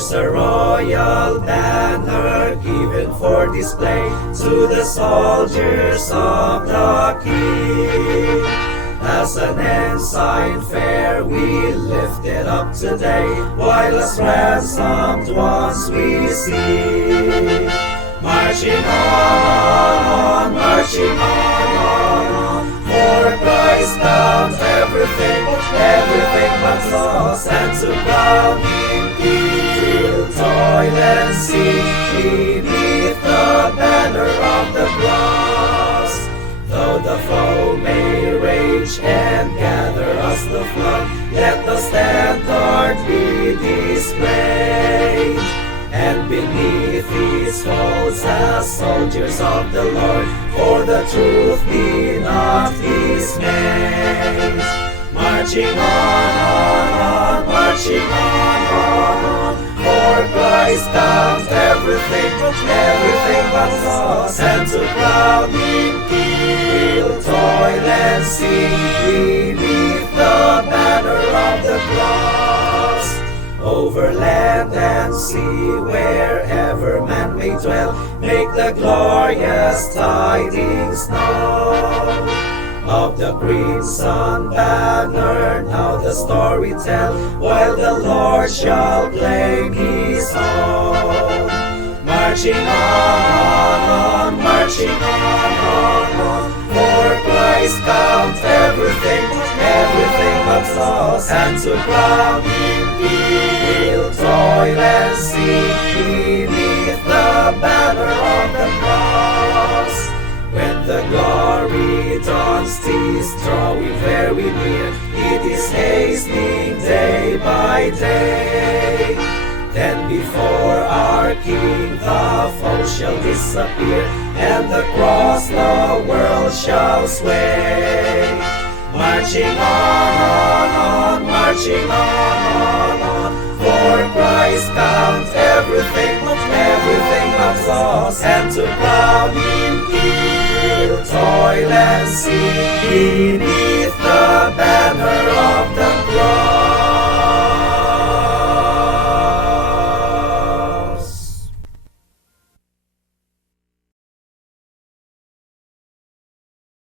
There's a royal banner given for display to the soldiers of the King. As an ensign fair we lift it up today, while as ransomed ones we see. Marching on, marching on, for Christ bound everything, everything but loss, and to crown Him heal, toil and see, beneath the banner of the cross. Though the foe may rage and gather us the flood, let the standard be displayed, and beneath its folds as soldiers of the Lord, for the truth be not dismayed. Marching on, marching on, for Christ bound everything, everything but loss, and to crown Him heal, toil and see, beneath the banner of the cross. Over land and sea, wherever man may dwell, make the glorious tidings known. Of the crimson banner now the story tell, while the Lord shall claim His own. Marching on, marching on, for Christ count everything, everything but loss, and to crown Him heal, toil and see, beneath the banner of the cross. When the glory dawns, 'tis drawing very near, it is hastening day by day. Then before our King the foe shall disappear, and the cross the world shall sway. Marching on, marching on, for Christ count everything, everything but loss, and to crown Him heal, toil and see,